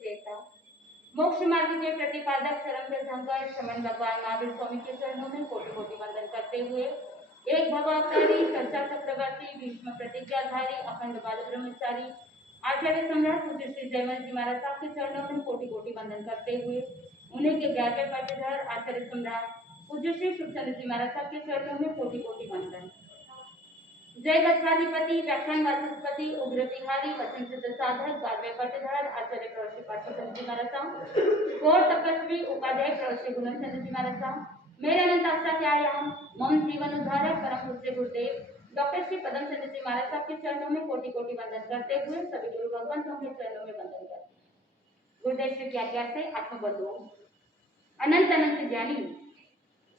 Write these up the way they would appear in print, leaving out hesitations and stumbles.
चेता। मोक्ष मार्ग के प्रतिपादक चरमदेव धनकर श्रमण भगवान महावीर स्वामी के चरणों में कोटि कोटि वंदन करते हुए एक भगवतारी चर्चा चक्रवर्ती भीष्म प्रतिज्ञाधारी अखंड बाल ब्रह्मचारी आचार्य सम्राट पूज्य श्री जयमल जी महाराज साहब के चरणों में कोटि कोटि वंदन करते हुए उन्हीं के 11वें पाटीदार आचार्य सम्राट पूज्य श्री सुखचंद्र जी महाराज साहब के चरणों में कोटि कोटि वंदन। जय गच्छाधिपति व्याख्यान वाचस्पति उग्र बिहारी वचन सिद्ध साधक 12वें पाटीदार आचार्य प्रवश्री पार्थिव जी महाराज साहब गौर तपस्वी उपाध्याय प्रवश्री गुणचंद्र जी महाराज साहब मेरे अनंत आस्था के आयाम मम जीवन उद्धारक परम पूज्य गुरुदेव डॉक्टर श्री पदम चंद्र जी महाराज साहब के चरणों में कोटि कोटि वंदन करते हुए सभी गुरु भगवंतों के चरणों में वंदन करते गुरुदेव श्री की आज्ञा से आत्मबंधु अनंत अनंत ज्ञानी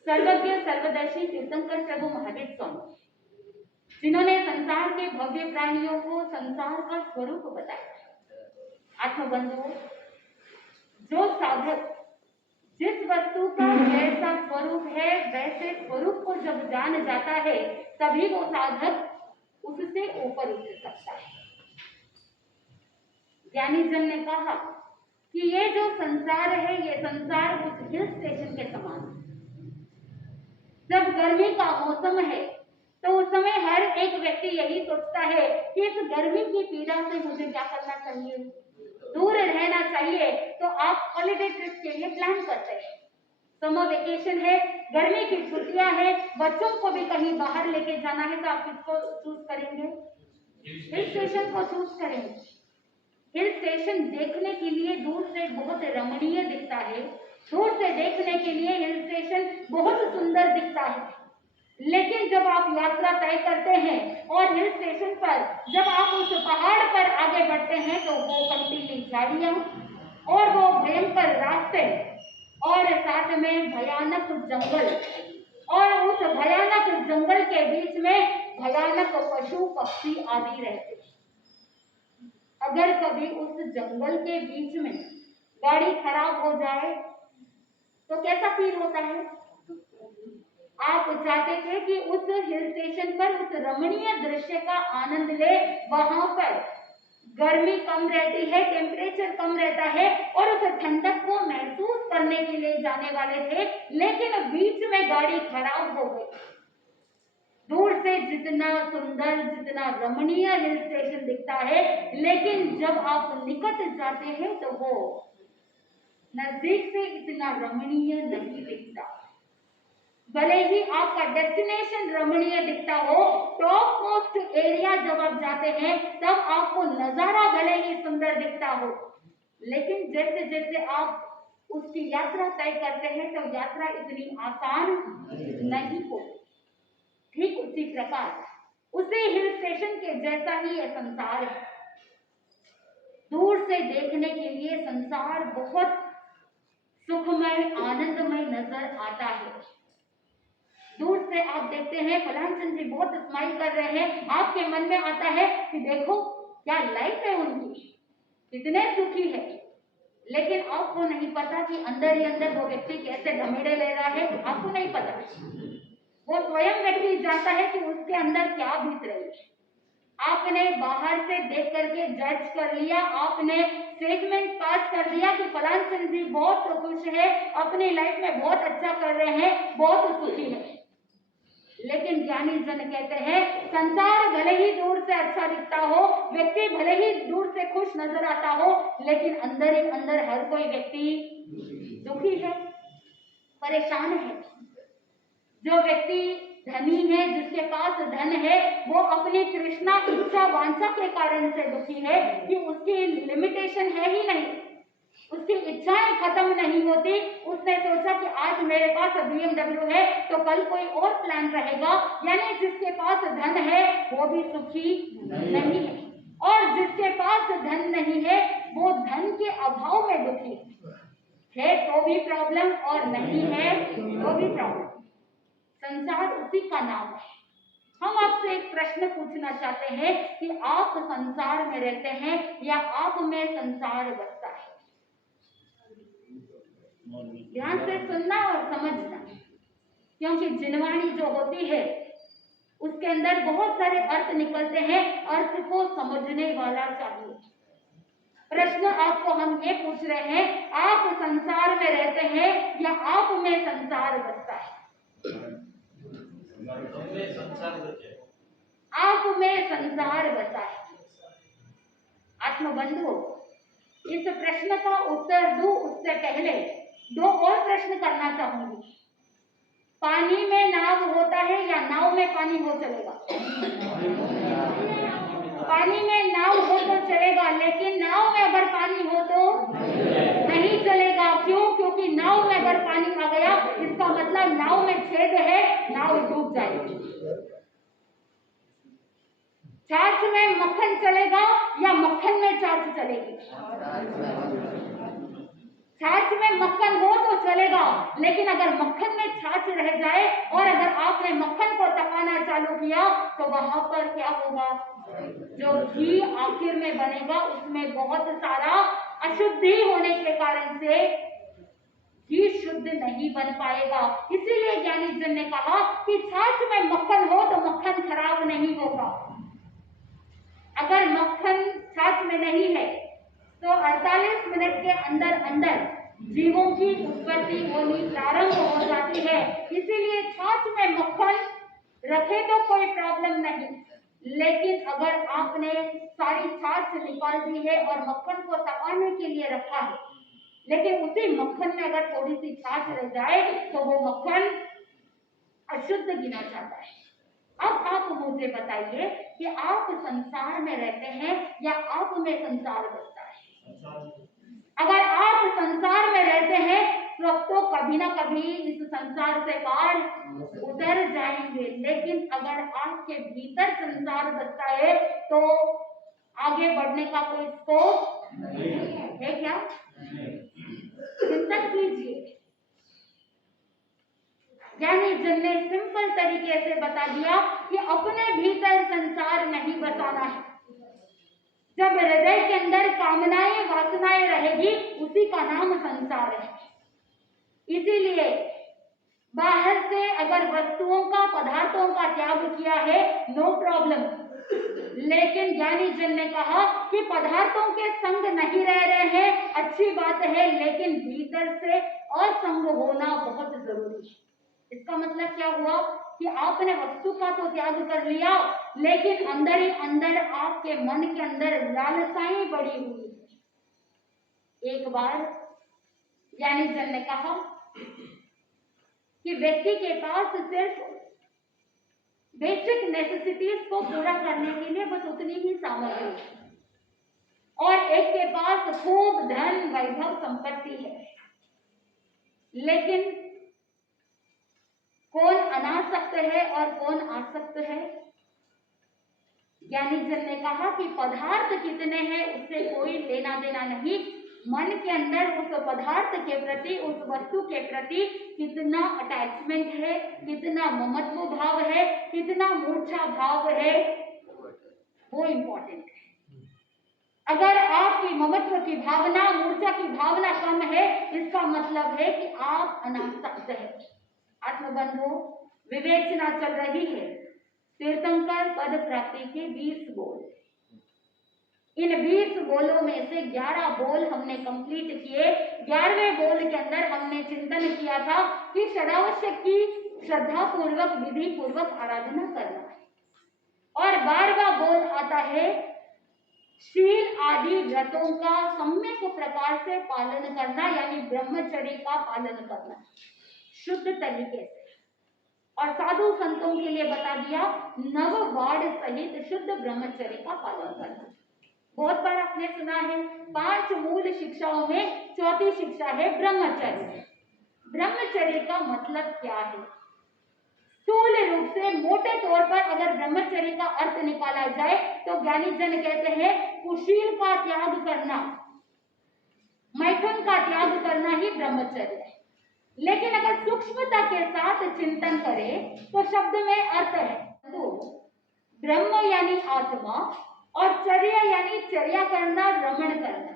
सर्वज्ञ सर्वदर्शी तीर्थंकर प्रभु महावीर स्वामी जिन्होंने संसार के भव्य प्राणियों को संसार का स्वरूप बताया। आत्मबंधु जो साधक जिस वस्तु का जैसा स्वरूप है वैसे स्वरूप को जब जान जाता है तभी वो साधक उससे ऊपर उठ सकता है। ज्ञानी जन ने कहा कि ये जो संसार है ये संसार उस हिल स्टेशन के समान है। जब गर्मी का मौसम है तो उस समय हर एक व्यक्ति यही सोचता है कि इस गर्मी की पीड़ा से मुझे क्या करना चाहिए, दूर रहना चाहिए। तो आप हॉलिडे ट्रिप के लिए प्लान करते हैं। समर वेकेशन है, गर्मी की छुट्टियां है, बच्चों को भी कहीं बाहर लेके जाना है तो आप किसको चूज करेंगे? हिल स्टेशन को चूज करेंगे। हिल स्टेशन देखने के लिए दूर से बहुत रमणीय दिखता है, दूर से देखने के लिए हिल स्टेशन बहुत सुंदर दिखता है, लेकिन जब आप यात्रा तय करते हैं और हिल स्टेशन पर जब आप उस पहाड़ पर आगे बढ़ते हैं तो वो कंटीली झाड़ियां और वो भयंकर रास्ते और साथ में भयानक जंगल और उस भयानक जंगल के बीच में भयानक पशु पक्षी आदि रहते। अगर कभी उस जंगल के बीच में गाड़ी खराब हो जाए तो कैसा फील होता है? आप चाहते थे कि उस हिल स्टेशन पर उस रमणीय दृश्य का आनंद ले, वहां पर गर्मी कम रहती है, टेम्परेचर कम रहता है और उस ठंडक को महसूस करने के लिए जाने वाले थे, लेकिन बीच में गाड़ी खराब हो गई। दूर से जितना सुंदर जितना रमणीय हिल स्टेशन दिखता है, लेकिन जब आप निकट जाते हैं तो वो नजदीक से इतना रमणीय नहीं दिखता। भले ही आपका डेस्टिनेशन रमणीय दिखता हो, टॉप मोस्ट एरिया जब आप जाते हैं तब आपको नजारा भले ही सुंदर दिखता हो, लेकिन जैसे जैसे आप उसकी यात्रा तय करते हैं तो यात्रा इतनी आसान नहीं होती। ठीक उसी प्रकार उसी हिल स्टेशन के जैसा ही यह संसार है। दूर से देखने के लिए संसार बहुत सुखमय आनंदमय नजर आता है। दूर से आप देखते हैं फलान चंद जी बहुत स्माइल कर रहे हैं, आपके मन में आता है कि देखो क्या लाइफ है उनकी, कितने सुखी है, लेकिन आपको नहीं पता कि अंदर ही अंदर वो व्यक्ति कैसे ढमेड़े ले रहा है, आपको नहीं पता। वो स्वयं व्यक्ति जानता है कि उसके अंदर क्या बीत रही है। आपने बाहर से देख करके जज कर लिया, आपने स्टेटमेंट पास कर दिया कि फलान चंद जी बहुत खुश है, अपनी लाइफ में बहुत अच्छा कर रहे हैं, बहुत सुखी है। लेकिन ज्ञानी जन कहते हैं संसार भले ही दूर से अच्छा दिखता हो, व्यक्ति भले ही दूर से खुश नजर आता हो, लेकिन अंदर ही अंदर हर कोई व्यक्ति दुखी है, परेशान है। जो व्यक्ति धनी है, जिसके पास धन है, वो अपनी तृष्णा इच्छा वांछा के कारण से दुखी है कि उसकी लिमिटेशन है ही नहीं, उसकी इच्छाएं खत्म नहीं होती। उसने सोचा कि आज मेरे पास BMW है तो कल कोई और प्लान रहेगा, यानी जिसके पास धन है वो भी सुखी नहीं है और जिसके पास धन नहीं है वो धन के अभाव में दुखी है तो भी प्रॉब्लम और नहीं है तो भी प्रॉब्लम। संसार उसी का नाम है। हम आपसे एक प्रश्न पूछना चाहते हैं कि आप संसार में रहते हैं या आप में संसार बसता है? ध्यान से सुनना और समझना, क्योंकि जिनवाणी जो होती है उसके अंदर बहुत सारे अर्थ निकलते हैं। अर्थ को समझने वाला चाहिए। प्रश्न आपको हम ये पूछ रहे हैं, आप संसार में रहते हैं या आप में संसार बसता है? आप में संसार बसा है। आत्मबंधु, इस प्रश्न का उत्तर दूं उससे पहले दो और प्रश्न करना चाहूंगी। पानी में नाव होता है या नाव में पानी हो चलेगा? पानी में नाव हो तो चलेगा, लेकिन नाव में अगर पानी हो तो नहीं चलेगा। क्यों? क्योंकि नाव में अगर पानी आ गया इसका मतलब नाव में छेद है, नाव डूब जाएगी। छाछ में मक्खन चलेगा या मक्खन में छाछ चलेगी? छाछ में मक्खन हो तो चलेगा, लेकिन अगर मक्खन में छाछ रह जाए और अगर आपने मक्खन को तपाना चालू किया तो वहां पर क्या होगा? जो घी आखिर में बनेगा उसमें बहुत सारा अशुद्धि होने के कारण से घी शुद्ध नहीं बन पाएगा। इसीलिए ज्ञानी जन ने कहा कि छाछ में मक्खन हो तो मक्खन खराब नहीं होगा। अगर मक्खन छाछ में नहीं है तो 48 मिनट के अंदर अंदर जीवों की उत्पत्ति होनी प्रारंभ हो जाती है। इसीलिए छाछ में मक्खन रखे तो कोई प्रॉब्लम नहीं, लेकिन अगर आपने सारी छाछ निकाल दी है और मक्खन को तपाने के लिए रखा है, लेकिन उसी मक्खन में अगर थोड़ी सी छाछ रह जाए तो वो मक्खन अशुद्ध गिना जाता है। अब आप मुझे बताइए कि आप संसार में रहते हैं या आप में संसार बसता है? अगर आप संसार में रहते हैं तो अब तो कभी ना कभी इस संसार से पार उतर जाएंगे, लेकिन अगर आपके भीतर संसार बसता है तो आगे बढ़ने का कोई स्कोप है क्या? चिंतन कीजिए। ज्ञानी जन ने सिंपल तरीके से बता दिया कि अपने भीतर संसार नहीं बसाना है। जब हृदय के अंदर कामनाएं वासनाएं रहेगी उसी का नाम संसार है। इसीलिए बाहर से अगर वस्तुओं का पदार्थों का त्याग किया है नो प्रॉब्लम, लेकिन ज्ञानी जन ने कहा कि पदार्थों के संग नहीं रह रहे हैं अच्छी बात है, लेकिन भीतर से असंग होना बहुत जरूरी है। इसका मतलब क्या हुआ कि आपने वस्तु का तो त्याग कर लिया, लेकिन अंदर ही अंदर आपके मन के अंदर लालसाएं बढ़ी हुई है। एक बार ज्ञानी जन ने कहा कि व्यक्ति के पास सिर्फ बेसिक नेसेसिटीज को पूरा करने के लिए बस उतनी ही सामग्री है, और एक के पास खूब धन वैभव संपत्ति है, लेकिन कौन अनासक्त है और कौन आसक्त है? ज्ञानी जन ने कहा कि पदार्थ कितने हैं उससे कोई लेना देना नहीं, मन के अंदर उस पदार्थ के प्रति उस वस्तु के प्रति कितना अटैचमेंट है, कितना ममत्व भाव है, कितना मूर्छा भाव है, वो इम्पोर्टेंट है। अगर आपकी ममत्व की भावना मूर्छा की भावना कम है इसका मतलब है कि आप अनासक्त है। आत्मबंधु, विवेचना चल रही है तीर्थंकर पद प्राप्ति के 20 बोल। इन 20 बोलों में से 11 बोल हमने कंप्लीट किए। 11वें बोल के अंदर हमने चिंतन किया था कि षडावश्यक की श्रद्धा पूर्वक विधि पूर्वक आराधना करना है, और 12वां बोल आता है शील आदि व्रतों का सम्यक प्रकार से पालन करना, यानी ब्रह्मचर्य का पालन करना शुद्ध तरीके से। और साधु संतों के लिए बता दिया नव वाड़ सहित शुद्ध ब्रह्मचर्य का पालन करना। बहुत बार आपने सुना है 5 मूल शिक्षाओं में चौथी शिक्षा है ब्रह्मचर्य। ब्रह्मचर्य का मतलब क्या है? स्थूल रूप से मोटे तौर पर अगर ब्रह्मचर्य का अर्थ निकाला जाए तो ज्ञानी जन कहते हैं कुशील का त्याग करना, मैथुन का त्याग करना ही ब्रह्मचर्य है। लेकिन अगर सूक्ष्मता के साथ चिंतन करें तो शब्द में अर्थ है तो ब्रह्म यानी आत्मा और चर्या यानी चर्या करना, रमण करना।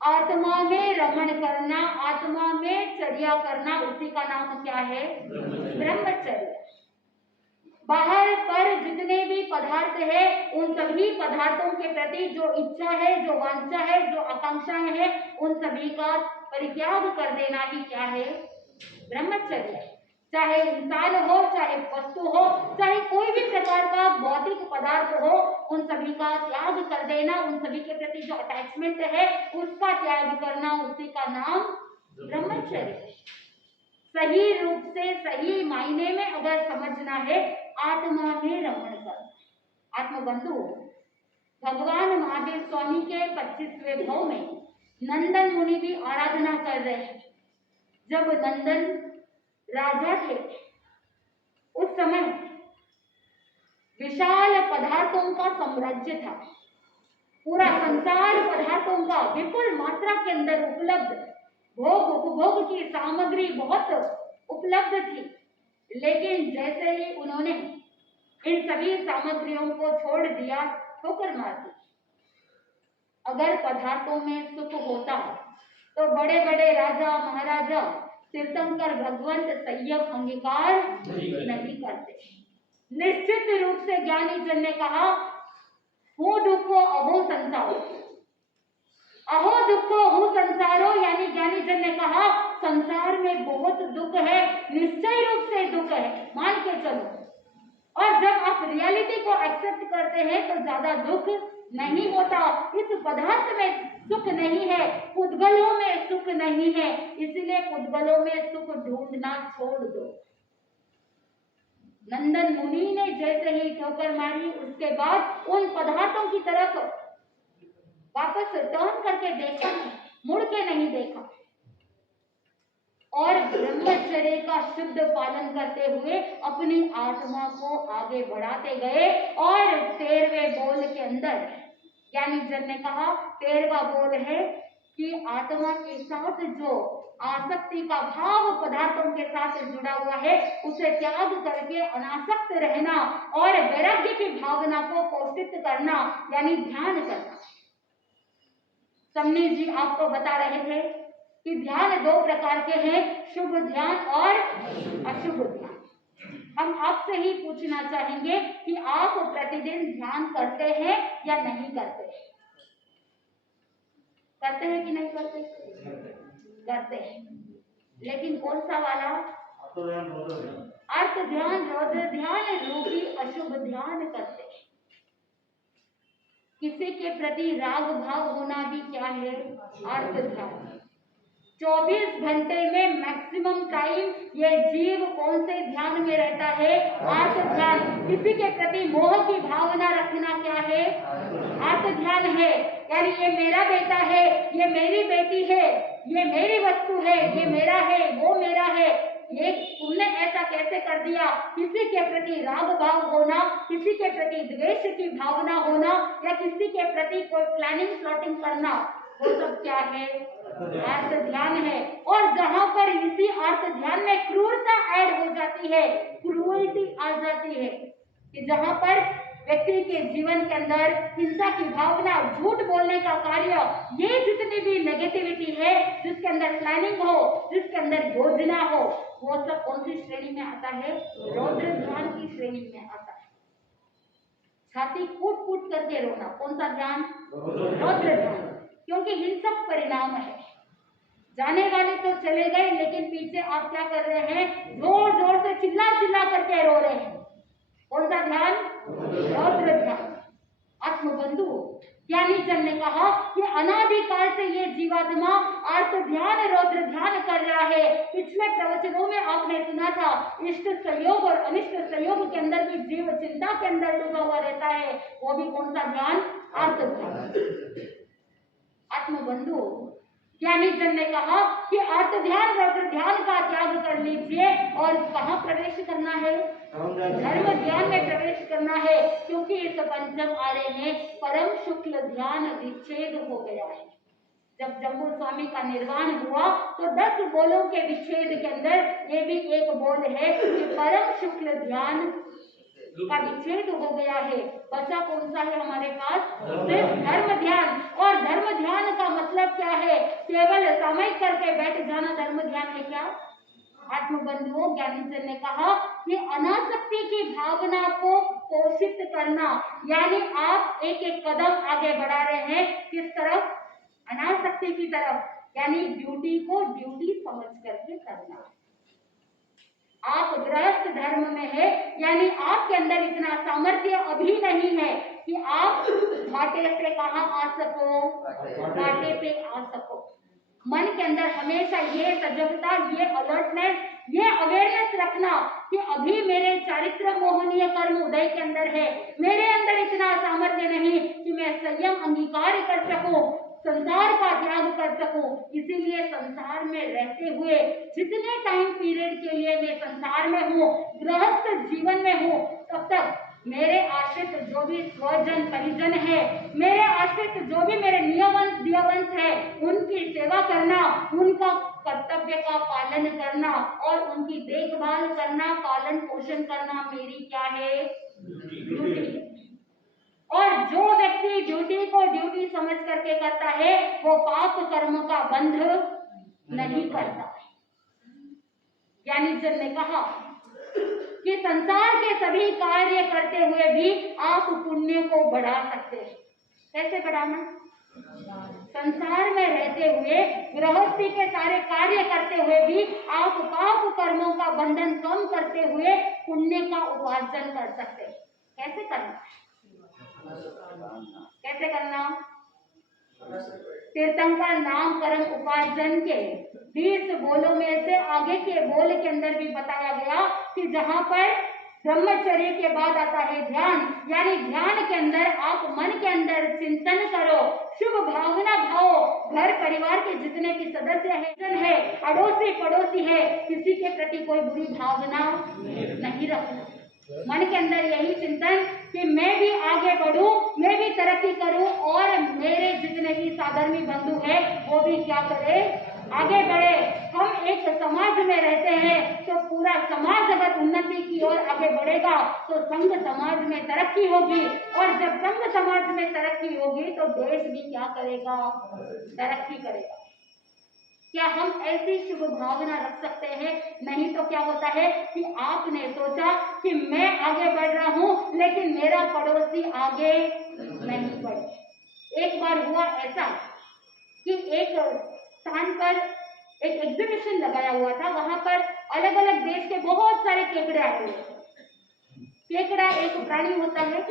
आत्मा में रमण करना, आत्मा में चर्या करना, उसी का नाम क्या है? ब्रह्मचर्य। बाहर पर जितने भी पदार्थ है उन सभी पदार्थों के प्रति जो इच्छा है, जो वांछा है, जो आकांक्षाएं है, उन सभी का परित्याग कर देना ही क्या है? ब्रह्मचर्य। चाहे इंसान हो, चाहे वस्तु हो, चाहे कोई भी प्रकार का भौतिक पदार्थ हो, उन सभी का त्याग कर देना, उन सभी के प्रति जो अटैचमेंट है उसका त्याग करना, उसी का नाम ब्रह्मचर्य। सही रूप से, सही मायने में अगर समझना है, आत्मा में रमण करना। आत्मबंधु भगवान महावीर स्वामी के 25वें भाव में नंदन मुनि भी आराधना कर रहे हैं। जब नंदन राजा थे उस समय विशाल पदार्थों का साम्राज्य था, पूरा संसार पदार्थों का विपुल मात्रा के अंदर उपलब्ध, भोग उपभोग की सामग्री बहुत उपलब्ध थी। लेकिन जैसे ही उन्होंने इन सभी सामग्रियों को छोड़ दिया, ठोकर मार दी। अगर पदार्थों में सुख होता तो बड़े बड़े राजा महाराजा तीर्थंकर भगवंत संयम अंगीकार नहीं करते। निश्चित रूप से ज्ञानी जन ने कहा, हो दुखो अहो संसारो, अहो दुखो हो संसारो, यानी ज्ञानी जन ने कहा संसार में बहुत दुख है, निश्चय रूप से दुख है, मान के चलो। और जब आप रियलिटी को एक्सेप्ट करते हैं तो ज्यादा दुख नहीं होता। इस पदार्थ में सुख नहीं है, पुद्गलों में सुख नहीं है, इसलिए पुद्गलों में सुख ढूंढना छोड़ दो। नंदन मुनि ने जैसे ही ठोकर मारी, उसके बाद उन पदार्थों की तरफ वापस टर्न करके देखा नहीं, मुड़ के नहीं देखा, और ब्रह्मचर्य का शुद्ध पालन करते हुए अपनी आत्मा को आगे बढ़ाते गए। और 13वें बोल के अंदर ज्ञानी जन ने कहा, 13वां बोल है कि आत्मा के साथ जो आसक्ति का भाव पदार्थों के साथ जुड़ा हुआ है, उसे त्याग करके अनासक्त रहना और वैराग्य की भावना को पोषित करना, यानी ध्यान करना। समनी जी आपको बता रहे थे कि ध्यान 2 प्रकार के हैं, शुभ ध्यान और अशुभ ध्यान। हम आपसे ही पूछना चाहेंगे कि आप प्रतिदिन ध्यान करते हैं या नहीं करते? करते हैं कि नहीं करते? करते हैं। लेकिन कौन सा वाला? अर्थ ध्यान, रौद्र ध्यान रूपी अशुभ ध्यान करते हैं। किसी के प्रति राग भाव होना भी क्या है? अर्थ ध्यान। 24 घंटे में मैक्सिमम टाइम ये जीव कौन से ध्यान में रहता है? अर्थ ध्यान। किसी के प्रति मोह की भावना रखना क्या है? अर्थ ध्यान है। यानी ये मेरा बेटा है, ये मेरी बेटी है, ये मेरी वस्तु है, ये मेरा है, वो मेरा है, ये तुमने ऐसा कैसे कर दिया? किसी के प्रति राग भाव होना, किसी के प्रति द्वेष की भावना होना, या किसी के प्रति कोई प्लानिंग प्लॉटिंग करना, वो सब क्या है? अर्थ ध्यान है। और जहां पर इसी अर्थ ध्यान में क्रूरता ऐड हो जाती है, क्रूरती आ जाती है, कि जहां पर व्यक्ति के जीवन के अंदर हिंसा की भावना, झूठ बोलने का कार्य, ये जितनी भी नेगेटिविटी है, जिसके अंदर प्लानिंग हो, जिसके अंदर योजना हो, वो सब कौन सी श्रेणी में आता है? रौद्र ध्यान की श्रेणी में आता है। छाती कूट कूट करके रोना, कौन सा ध्यान? रौद्र ध्यान। क्योंकि हिंसक परिणाम है। जाने वाले तो चले गए, लेकिन पीछे आप क्या कर रहे हैं? जोर जोर से चिल्ला चिल्ला करके रो रहे हैं। कौन सा ध्यान? रौद्र ध्यान। आत्मबंधु ज्ञानी जन ने कहा कि अनादिकाल से ये जीवात्मा अर्थ ध्यान, रौद्र ध्यान कर रहा है। पिछले प्रवचनों में आपने सुना था, इष्ट संयोग और अनिष्ट संयोग के अंदर भी जीव चिंता के अंदर डूबा हुआ रहता है। वो भी कौन सा ध्यान? अर्थ ध्यान। आत्मबंधु ज्ञानी जन ने कहा कि अर्थ ध्यान, रौद्र ध्यान का त्याग कर लीजिए, और कहाँ प्रवेश करना है? धर्म ध्यान में प्रवेश करना है। क्योंकि इस पंचम आर्य में परम शुक्ल ध्यान विच्छेद हो गया है। जब जम्बू स्वामी का निर्वाण हुआ तो 10 बोलों के विच्छेद के अंदर ये भी एक बोल है कि परम शुक्ल ध्यान का विच्छेद हो गया है। बचा कौन सा है हमारे पास? सिर्फ धर्म ध्यान। और धर्म ध्यान का मतलब क्या है? केवल सामयिक करके बैठ जाना धर्म ध्यान है क्या? आत्मबंधुओं, ज्ञानीजन ने कहा कि अनासक्ति की भावना को पोषित करना, यानी आप एक एक कदम आगे बढ़ा रहे हैं किस तरफ? अनासक्ति की तरफ, यानी ड्यूटी को ड्यूटी समझ करके करना। आप गृहस्थ धर्म में है, यानी आपके अंदर इतना सामर्थ्य अभी नहीं है कि आप घाटे से कहाँ आ सको, घाटे पे आ सको। मन के अंदर हमेशा ये सजगता, ये अलर्टनेस, ये अवेयरनेस रखना कि अभी मेरे चारित्र मोहनीय कर्म उदय के अंदर है, मेरे अंदर इतना सामर्थ्य नहीं कि मैं संयम अंगीकार कर सकूं, संसार का त्याग कर सकूं। इसीलिए संसार में रहते हुए जितने टाइम पीरियड के लिए मैं संसार में हूँ, गृहस्थ जीवन में हूँ, तब तक मेरे आश्रित जो भी स्वजन परिजन है, मेरे आश्रित जो भी मेरे नियमवंश दियवंश है, उनकी सेवा करना, उनका कर्तव्य का पालन करना और उनकी देखभाल करना, पालन पोषण करना मेरी क्या है? ड्यूटी है। और जो व्यक्ति ड्यूटी को ड्यूटी समझ करके करता है, वो पाप कर्म का बंध नहीं करता। यानी जन ने कहा कि संसार के सभी कार्य करते हुए भी आप पुण्य को बढ़ा सकते हैं। कैसे बढ़ाना? संसार में रहते हुए, गृहस्थी के सारे कार्य करते हुए भी आप पाप कर्मों का बंधन कम करते हुए पुण्य का उपार्जन कर सकते हैं। कैसे करना? कैसे करना? तीर्थंकर नाम कर्म उपार्जन के 20 बोलों में से आगे के बोल के अंदर भी बताया गया कि जहाँ पर ब्रह्मचर्य के बाद आता है ध्यान, यानी ध्यान के अंदर आप मन के अंदर चिंतन करो, शुभ भावना भाव, घर परिवार के जितने भी सदस्य है, अड़ोसी पड़ोसी है, किसी के प्रति कोई बुरी भावना नहीं रखना। मन के अंदर यही चिंतन कि मैं भी आगे बढ़ूं, मैं भी तरक्की करूं और मेरे जितने भी साधर्मी बंधु हैं वो भी क्या करे? आगे बढ़े। हम एक समाज में रहते हैं तो पूरा समाज अगर उन्नति की ओर आगे बढ़ेगा तो संघ समाज में तरक्की होगी, और जब संघ समाज में तरक्की होगी तो देश भी क्या करेगा? तरक्की करेगा। क्या हम ऐसी शुभ भावना रख सकते हैं? नहीं तो क्या होता है कि आपने सोचा कि मैं आगे बढ़ रहा हूं लेकिन मेरा पड़ोसी आगे नहीं बढ़े। एक बार हुआ ऐसा कि एक स्थान पर एक एग्जीबिशन लगाया हुआ था, वहां पर अलग अलग देश के बहुत सारे केकड़े आए हुए थे। केकड़ा एक प्राणी होता है,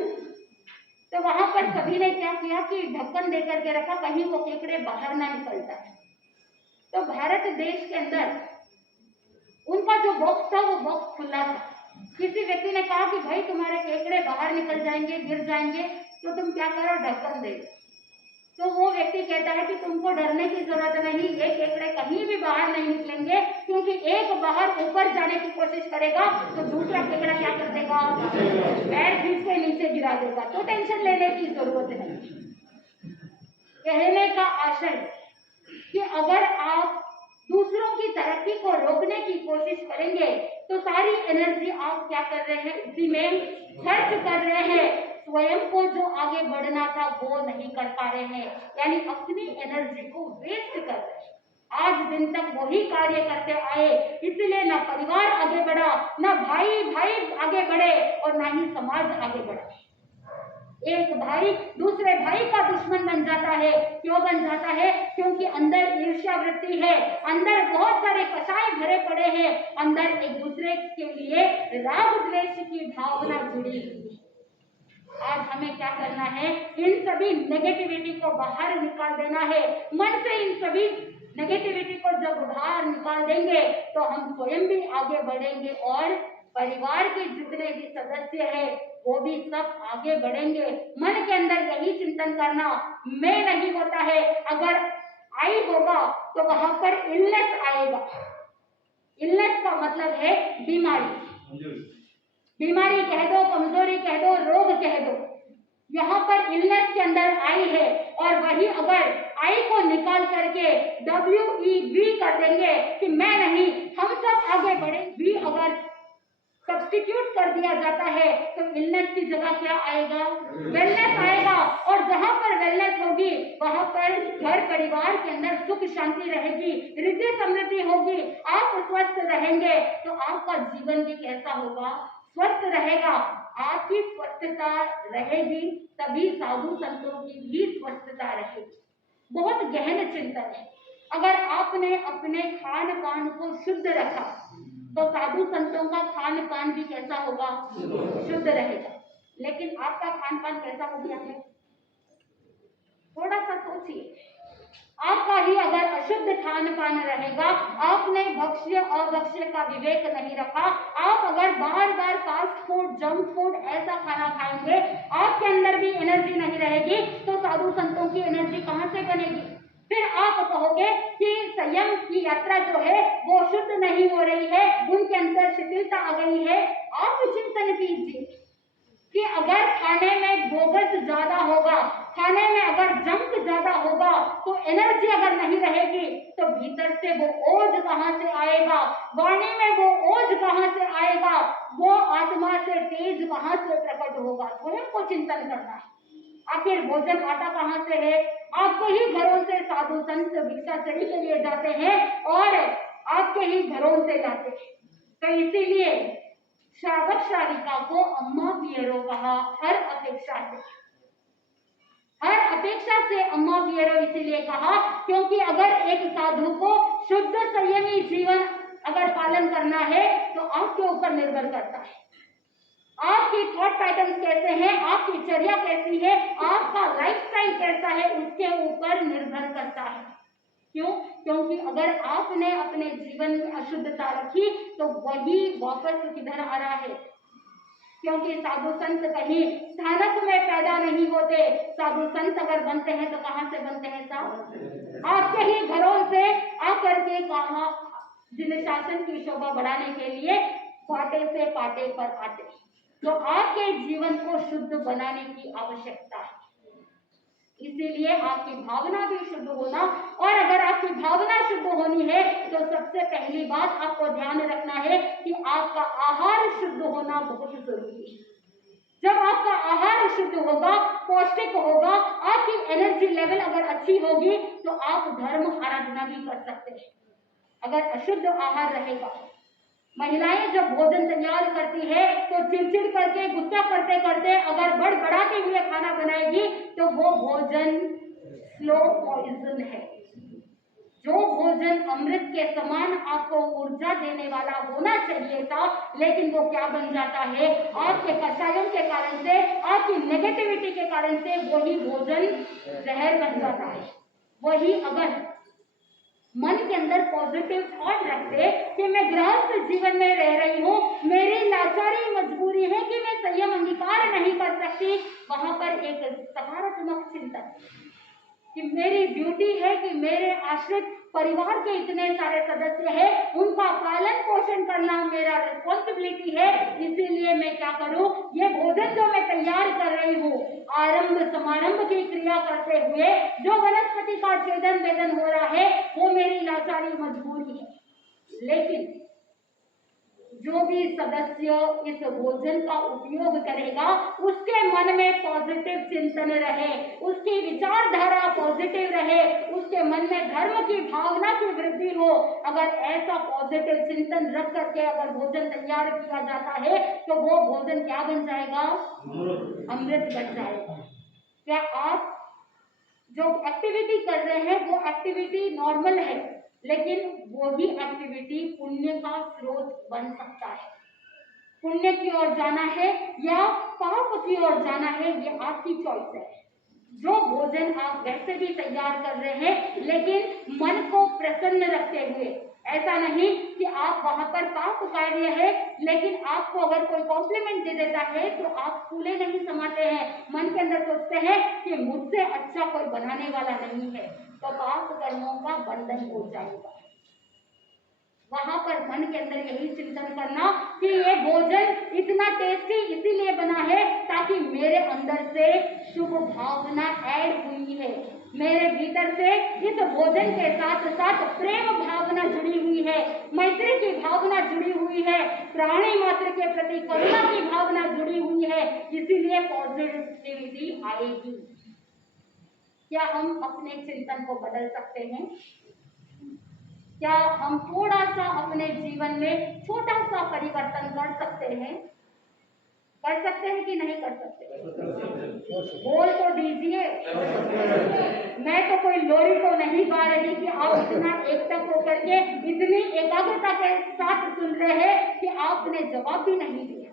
तो वहां पर सभी ने क्या किया कि ढक्कन देकर के रखा, कहीं वो केकड़े बाहर ना निकल जाए। तो भारत देश के अंदर उनका जो बॉक्स था वो बॉक्स खुला था। किसी व्यक्ति ने कहा कि भाई तुम्हारे केकड़े बाहर निकल जाएंगे, गिर जाएंगे, तो तुम क्या करो? ढक्कन दे। तो वो व्यक्ति कहता है कि तुमको डरने की जरूरत नहीं, ये केकड़े कहीं भी बाहर नहीं निकलेंगे, क्योंकि एक बाहर ऊपर जाने की कोशिश करेगा तो दूसरा केकड़ा क्या कर देगा? पैर खींच के नीचे गिरा देगा। तो टेंशन लेने की जरूरत नहीं। कहने का आशय कि अगर आप दूसरों की तरक्की को रोकने की कोशिश करेंगे तो सारी एनर्जी आप क्या कर रहे हैं? इसी में खर्च कर रहे हैं। स्वयं को जो आगे बढ़ना था वो नहीं कर पा रहे हैं, यानी अपनी एनर्जी को वेस्ट कर रहे हैं। आज दिन तक वही कार्य करते आए, इसलिए ना परिवार आगे बढ़ा, ना भाई भाई आगे बढ़े और ना ही समाज आगे बढ़ा। एक भाई दूसरे भाई का दुश्मन बन जाता है। क्यों बन जाता है? क्योंकि अंदर ईर्ष्या वृत्ति है, अंदर बहुत सारे कषाय भरे पड़े हैं, अंदर एक दूसरे के लिए राग द्वेष की भावना जुड़ी हुई है। आज हमें क्या करना है? इन सभी नेगेटिविटी को बाहर निकाल देना है। मन से इन सभी नेगेटिविटी को जब बाहर निकाल देंगे तो हम स्वयं भी आगे बढ़ेंगे और परिवार के जितने भी सदस्य हैं वो भी सब आगे बढ़ेंगे। मन के अंदर यही चिंतन करना, मैं नहीं होता है, अगर आई होगा तो वहां पर इलनेस आएगा। इलनेस का मतलब है बीमारी। बीमारी कह दो, कमजोरी कह दो, रोग कह दो। यहाँ पर इलनेस के अंदर आई है, और वही अगर आई को निकाल करके WEV कर देंगे कि मैं नहीं, हम सब आगे बढ़े, भी अगर सब्स्टिट्यूट कर दिया जाता है तो इलनेस की जगह क्या आएगा? वेलनेस आएगा। और जहां पर वेलनेस होगी वहां पर घर परिवार के अंदर सुख शांति रहेगी, रिद्धि समृद्धि होगी, आप स्वस्थ रहेंगे तो आपका जीवन भी कैसा होगा? स्वस्थ रहेगा। आपकी स्वस्थता रहेगी तभी साधु संतों की भी स्वस्थता रहेगी। बहुत गहन चिंतन है। अगर आपने अपने खान पान को शुद्ध रखा तो साधु संतों का खान पान भी कैसा होगा? शुद्ध रहेगा। लेकिन आपका खान पान कैसा हो गया है? थोड़ा सा सोचिए। आपका ही अगर अशुद्ध खान पान रहेगा, आपने भक्ष्य अभक्ष्य का विवेक नहीं रखा, आप अगर बार बार फास्ट फूड जंक फूड ऐसा खाना खाएंगे, आपके अंदर भी एनर्जी नहीं रहेगी तो साधु संतों की एनर्जी कहां से बनेगी? फिर आप कहोगे कि संयम की यात्रा जो है वो शुद्ध नहीं हो रही है, उनके अंदर शिथिलता आ गई है। आप चिंतन कीजिए कि अगर खाने में बोगस ज्यादा होगा, खाने में अगर जंक ज्यादा होगा तो एनर्जी अगर नहीं रहेगी तो भीतर से वो ओज कहां से आएगा? वाणी में वो ओज कहां से आएगा? वो आत्मा से तेज कहां से प्रकट होगा? स्वयं को चिंतन करना है। आखिर भोजन आता कहां से है? आपके ही घरों से साधु संत भिक्षाचरी के लिए जाते हैं और आपके ही घरों से लाते हैं। तो इसीलिए श्रावक श्राविका को अम्मा पियरो कहा, हर अपेक्षा से अम्मा पियरो इसीलिए कहा क्योंकि अगर एक साधु को शुद्ध संयमी जीवन अगर पालन करना है तो आपके ऊपर निर्भर करता है। आपकी थॉट पैटर्न्स कैसे हैं, आपकी चर्या कैसी है, आपका लाइफस्टाइल कैसा है, उसके ऊपर निर्भर करता है। क्यों? क्योंकि अगर आपने अपने जीवन में अशुद्धता रखी तो वही वापस किधर आ रहा है? क्योंकि साधु संत कहीं स्थानक में पैदा नहीं होते। साधु संत अगर बनते हैं तो कहां से बनते हैं साहब? आपके ही घरों से आकर के कहा जिन शासन की शोभा बढ़ाने के लिए पाटे से पाटे पर आते। तो आपके जीवन को शुद्ध बनाने की आवश्यकता है। इसीलिए आपकी भावना भी शुद्ध होना, और अगर आपकी भावना शुद्ध होनी है तो सबसे पहली बात आपको ध्यान रखना है कि आपका आहार शुद्ध होना बहुत जरूरी है। जब आपका आहार शुद्ध होगा, पौष्टिक होगा, आपकी एनर्जी लेवल अगर अच्छी होगी तो आप धर्म आराधना भी कर सकते हैं। अगर अशुद्ध आहार रहेगा, महिलाएं जब भोजन तैयार करती है तो चिड़चिड़ करके गुस्सा करते करते अगर बड़बड़ाते हुए खाना बनाएगी तो वो भोजन स्लो पॉइजन है। जो भोजन अमृत के समान आपको ऊर्जा देने वाला होना चाहिए था, लेकिन वो क्या बन जाता है? आपके कषायों के कारण से, आपकी नेगेटिविटी के कारण से वही भोजन जहर बन जाता है। वही अगर मन के अंदर पॉजिटिव थॉट रखते कि मैं गृहस्थ जीवन में रह रही हूँ, मेरी लाचारी मजबूरी है कि मैं संयम अंगीकार नहीं कर सकती, वहां पर एक सकारात्मक चिंतन कि मेरी ड्यूटी है कि मेरे आश्रित परिवार के इतने सारे सदस्य हैं, उनका पालन पोषण करना मेरा रिस्पॉन्सिबिलिटी है, इसीलिए मैं क्या करूं? ये भोजन जो मैं तैयार कर रही हूँ, आरंभ समारंभ की क्रिया करते हुए जो वनस्पति का छेदन वेदन हो रहा है वो मेरी लाचारी मजबूरी है। लेकिन जो भी सदस्य इस भोजन का उपयोग करेगा उसके मन में पॉजिटिव चिंतन रहे, उसकी विचारधारा पॉजिटिव रहे, उसके मन में धर्म की भावना की वृद्धि हो। अगर ऐसा पॉजिटिव चिंतन रख करके अगर भोजन तैयार किया जाता है तो वो भोजन क्या बन जाएगा? अमृत बन जाएगा। क्या आप जो एक्टिविटी कर रहे हैं वो एक्टिविटी नॉर्मल है, लेकिन वही एक्टिविटी पुण्य का स्रोत बन सकता है। पुण्य की ओर जाना है या पाप की ओर जाना है, ये आपकी चॉइस है। जो भोजन आप वैसे भी तैयार कर रहे हैं लेकिन मन को प्रसन्न रखते हुए, ऐसा नहीं कि आप वहां पर पाप कार्य है लेकिन आपको अगर कोई कॉम्प्लीमेंट दे देता है तो आप फूले नहीं समाते हैं, मन के अंदर सोचते हैं कि मुझसे अच्छा कोई बनाने वाला नहीं है, तो पाप कर्मों का बंधन हो जाएगा। वहां पर मन के अंदर यही चिंतन करना कि ये भोजन इतना टेस्टी इसीलिए बना है ताकि मेरे अंदर से शुभ भावना ऐड हुई है, मेरे भीतर से इस भोजन के साथ साथ प्रेम भावना जुड़ी हुई है, मैत्री की भावना जुड़ी हुई है, प्राणी मात्र के प्रति करुणा की भावना जुड़ी हुई है, इसीलिए पॉजिटिविटी आएगी। क्या हम अपने चिंतन को बदल सकते हैं? क्या हम थोड़ा सा अपने जीवन में छोटा सा परिवर्तन कर सकते हैं? कर सकते हैं कि नहीं कर सकते? बोल तो दीजिए। मैं तो कोई लोरी तो नहीं गा रही कि आप इतना एकटक होकर के इतनी एकाग्रता के साथ सुन रहे हैं कि आपने जवाब भी नहीं दिया।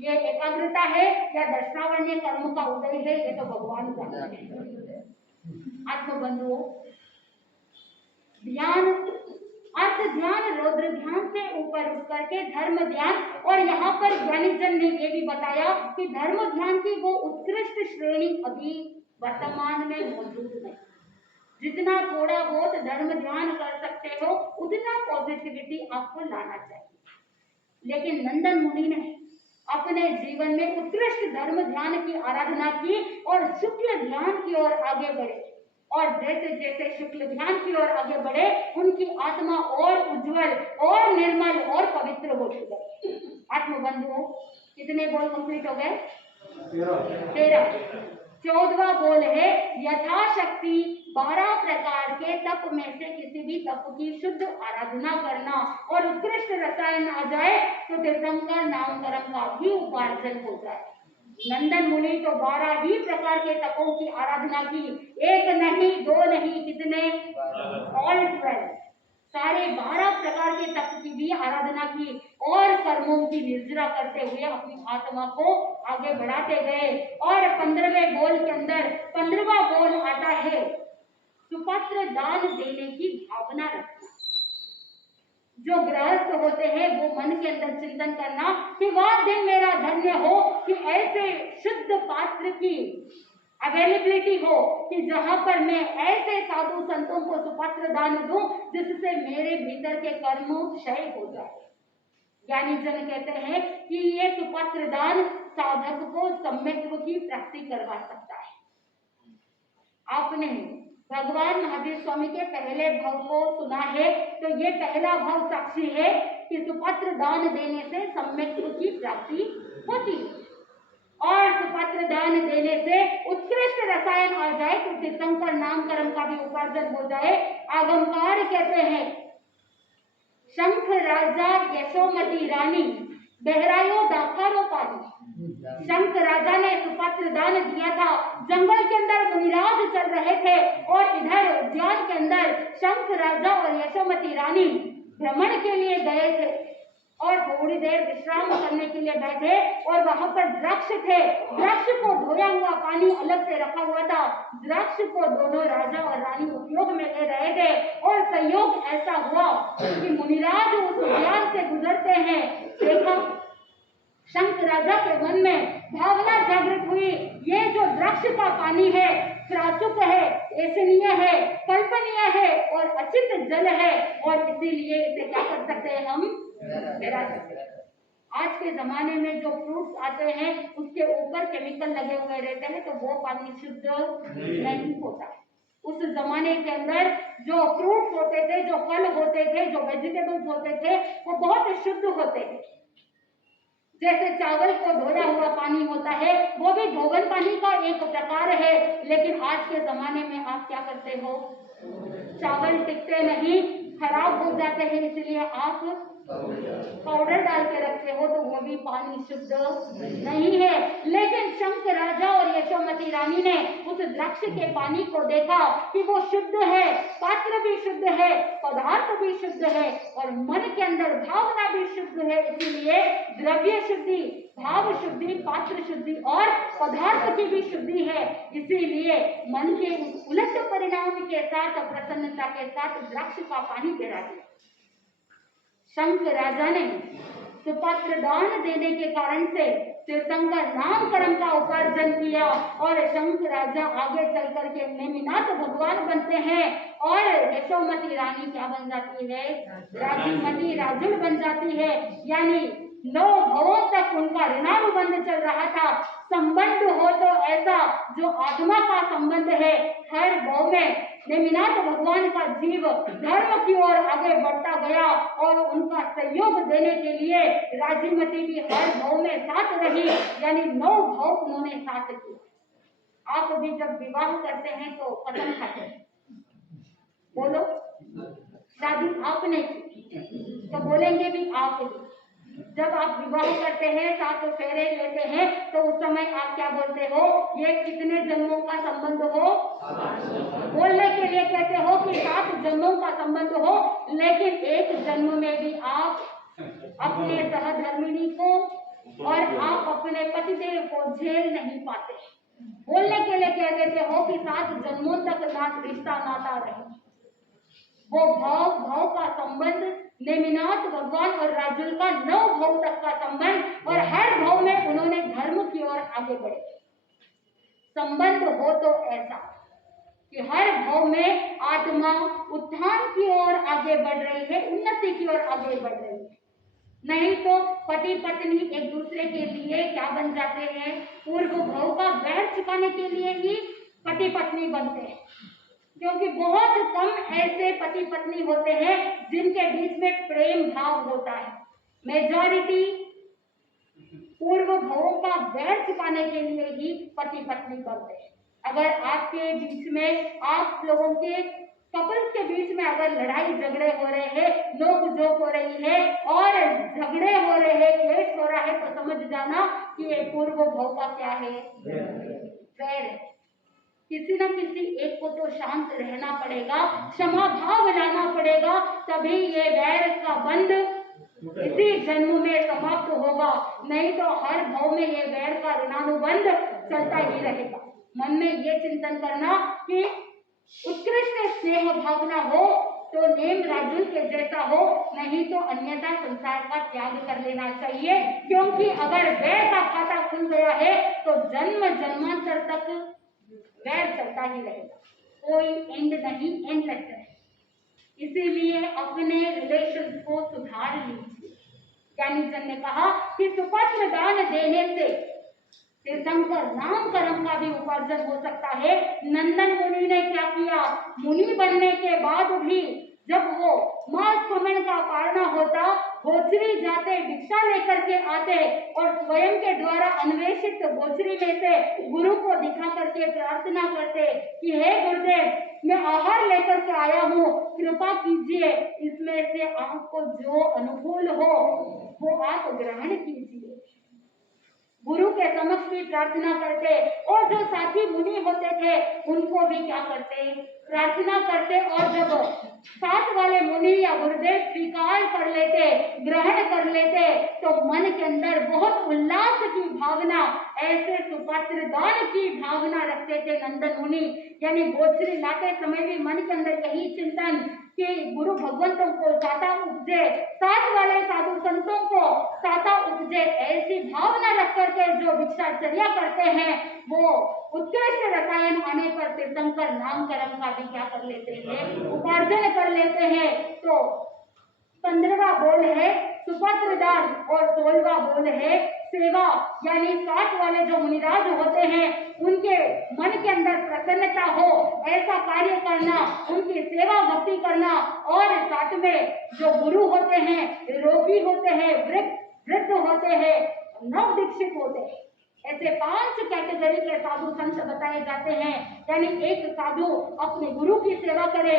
ये एकाग्रता है या दर्शनावण्य कर्म का उदय है, ये तो भगवान जानते हैं। आत्मबंधुओं, ध्यान, अर्थ ध्यान, रौद्र ध्यान से ऊपर उठ करके धर्म ध्यान, और यहाँ पर ज्ञानीजन ने ये भी बताया कि धर्म ध्यान की वो उत्कृष्ट श्रेणी अभी वर्तमान में मौजूद नहीं। जितना थोड़ा बहुत धर्म ध्यान कर सकते हो उतना पॉजिटिविटी आपको लाना चाहिए। लेकिन नंदन मुनि ने अपने जीवन में उत्कृष्ट धर्म ध्यान की आराधना की और शुक्ल ध्यान की ओर आगे बढ़े, और जैसे जैसे शुक्ल ध्यान की ओर आगे बढ़े उनकी आत्मा और उज्जवल और निर्मल और पवित्र होती गई। आत्मबंधुओं, कितने गोल कंप्लीट हो गए? 13। 14वां गोल है यथाशक्ति 12 प्रकार के तप में से किसी भी तप की शुद्ध आराधना करना, और उत्कृष्ट रसायन आ जाए तो तीर्थंकर नामकरण का भी उपार्जन हो जाए। नंदन मुनि तो 12 ही प्रकार के तपों की आराधना की, एक नहीं, दो नहीं, कितने? ऑल 12, सारे 12 प्रकार के तप की भी आराधना की और कर्मों की निर्जरा करते हुए अपनी आत्मा को आगे बढ़ाते गए। और 15वें गोल के अंदर 15वां गोल आता है सुपत्र दान देने की भावना रखना। जो गृहस्थ होते हैं वो मन के अंदर चिंतन करना कि वह दिन मेरा धन्य हो कि ऐसे शुद्ध पात्र की अवेलेबिलिटी हो कि जहां पर मैं ऐसे साधु संतों को सुपत्र दान दूं जिससे मेरे भीतर के कर्म क्षय हो जाए। ज्ञानी जन कहते हैं कि ये सुपत्र दान साधक को सम्यक्त्व की प्राप्ति करवा सकता है। आपने भगवान महावीर स्वामी के पहले भाव को सुना है, तो ये पहला भाव साक्षी है कि सुपत्र दान देने से सम्यक्त्व की प्राप्ति होती है, और सुपत्र दान देने से उत्कृष्ट रसायन आ जाए तो तीर्थंकर नामकरण का भी उपार्जन हो जाए। आगमकार कहते हैं शंख राजा यशोमती रानी बहरायो दाखारो पानी। शंख राजा ने सुपत्र दान दिया था, जंगल के अंदर मुनिराज चल रहे थे और इधर उद्यान के अंदर शंख राजा और यशोमती रानी भ्रमण के लिए गए थे और थोड़ी देर विश्राम करने के लिए बैठे, और वहां पर वृक्ष थे, वृक्ष को धोया हुआ पानी अलग से रखा हुआ था, वृक्ष को दोनों राजा और रानी उपयोग में ले रहे थे। और संयोग ऐसा हुआ कि मुनिराज उस उद्यान से गुजरते हैं, देखा शंख राजा के मन में भावना जागृत हुई, ये जो वृक्ष का पानी है त्रासुक है, ऐसनीय है, कल्पनीय है और अचित जल है, और इसीलिए इसे क्या कर सकते हैं हम मेरा सकते हैं। आज के जमाने में जो फ्रूट्स आते हैं उसके ऊपर केमिकल लगे हुए रहते हैं, तो वो पानी शुद्ध नहीं होता। उस जमाने के अंदर जो फ्रूट्स होते थे, जो फल होते थे, जो वेजिटेबल्स होते थे, वो बहुत शुद्ध होते थे। जैसे चावल को धोया हुआ पानी होता है, वो भी धोवन पानी का एक प्रकार है। लेकिन आज के जमाने में आप क्या करते हो, चावल टिकते नहीं, खराब हो जाते हैं, इसलिए आप पाउडर डाल के रखते हो, तो वो भी पानी शुद्ध नहीं है। लेकिन शंख राजा और यशोमती रानी ने उस वृक्ष के पानी को देखा कि वो शुद्ध है, पात्र भी शुद्ध है, पदार्थ भी शुद्ध है और मन के अंदर भावना भी शुद्ध है। इसीलिए द्रव्य शुद्धि, भाव शुद्धि, पात्र शुद्धि और पदार्थ की भी शुद्धि है। इसीलिए मन के उस उलट परिणाम के साथ, प्रसन्नता के साथ वृक्ष का पानी गिरा दिया। शंख राजा ने सुपत्र दान देने के कारण से तीर्थंकर नामकरण का उपार्जन किया, और शंख राजा आगे चल करके नेमिनाथ भगवान बनते हैं, और यशोमती रानी क्या बन जाती है, राजीमती राजुल बन जाती है। यानी 9 भवों तक उनका ऋणानुबंध चल रहा था। संबंध हो तो ऐसा जो आत्मा का संबंध है, हर भाव में नेमिनाथ भगवान का जीव धर्म की ओर आगे बढ़ता गया और उनका सहयोग देने के लिए राजीमती भी हर भाव में साथ रही, यानी 9 भाव उन्होंने साथ किया। आप भी जब विवाह करते हैं तो कसम खाते हैं, बोलो शादी आपने की तो बोलेंगे भी आप भी। जब आप विवाह करते हैं, 7 फेरे लेते हैं, तो उस समय आप क्या बोलते हो? ये कितने जन्मों का संबंध हो? बोलने के लिए कहते हो कि 7 जन्मों का संबंध हो, लेकिन एक जन्म में भी आप अपने सहधर्मिणी को और आप अपने पतिदेव को झेल नहीं पाते। बोलने के लिए कह देते हो कि 7 जन्मों तक रिश्ता नाता रहे। वो भाव का संबंध नेमिनाथ भगवान और राजुल का 9 भाव तक का संबंध, और हर भाव में उन्होंने धर्म की ओर आगे बढ़े। संबंध हो तो ऐसा कि हर भाव में आत्मा उत्थान की ओर आगे बढ़ रही है, उन्नति की ओर आगे बढ़ रही है। नहीं तो पति पत्नी एक दूसरे के लिए क्या बन जाते हैं? पूर्व भाव का वैर चुकाने के लिए ही पति पत्नी बनते हैं, क्योंकि बहुत कम ऐसे पति पत्नी होते हैं जिनके बीच में प्रेम भाव होता है। मेजॉरिटी पूर्व भावों का वैर चुकाने के लिए ही पति पत्नी बनते हैं। अगर आपके बीच में, आप लोगों के कपल्स के बीच में अगर लड़ाई झगड़े हो रहे हैं, नोक झोंक हो रही है और झगड़े हो रहे हैं, क्लेश हो रहा है, तो समझ जाना कि ये पूर्व भाव का क्या है? वैर है। किसी न किसी एक को तो शांत रहना पड़ेगा, क्षमा भाव लाना पड़ेगा, तभी ये वैर का बंध इसी जन्म में समाप्त होगा। नहीं तो हर भाव में ये वैर का ऋणानुबंध चलता ही रहेगा। मन में ये चिंतन करना कि उत्कृष्ट स्नेह भावना हो तो नेम राजुल के जैसा हो, नहीं तो अन्यथा संसार का त्याग कर लेना चाहिए, क्योंकि अगर वैर का खाता खुल गया है तो जन्म जन्मांतर तक वैर चलता ही रहेगा, कोई एंड नहीं, एंडलेस है। इसीलिए अपने रिलेशन को सुधार लीजिए। ज्ञानी जन ने कहा कि सुपत्र दान देने से तीर्थंकर नाम कर्म का भी उपार्जन हो सकता है। नंदन मुनि ने क्या किया? मुनि बनने के बाद भी जब वो मास कमन का पारना होता, गोचरी जाते, भिक्षा लेकर के आते और स्वयं के द्वारा अन्वेषित गोचरी में से गुरु को दिखा करके प्रार्थना करते कि हे गुरुदेव, मैं आहार लेकर के आया हूँ, कृपा कीजिए, इसमें से आपको जो अनुकूल हो वो आप ग्रहण कीजिए। गुरु के समक्ष भी प्रार्थना करते, और जो साथी मुनि होते थे उनको भी क्या करते? प्रार्थना करते। और जब साथ वाले मुनि या गुरुदेव स्वीकार कर लेते, ग्रहण कर लेते, तो मन के अंदर बहुत उल्लास की भावना, ऐसे सुपात्र दान की भावना रखते थे नंदन मुनि। यानी गोचरी लाते समय भी मन के अंदर यही चिंतन कि गुरु भगवंतों को साता उपजे, साथ वाले साधु संतों को साता उपजे, ऐसी भावना रख करके जो भिक्षाचर्या करते हैं वो उत्कृष्ट रसायन आने पर तीर्थंकर नाम कर्म का भी क्या कर लेते हैं? उपार्जन कर लेते हैं। तो 15वां बोल है सुपत्र दान और 16वां बोल है सेवा। यानी साथ वाले जो मुनिराज होते हैं उनके मन के अंदर प्रसन्नता हो ऐसा कार्य करना, उनकी सेवा भक्ति करना, और साथ में जो गुरु होते हैं, रोगी होते हैं, वृद्ध होते हैं, नव दीक्षित होते हैं, ऐसे 5 कैटेगरी के साधु संत बताए जाते हैं। यानी एक साधु अपने गुरु की सेवा करे,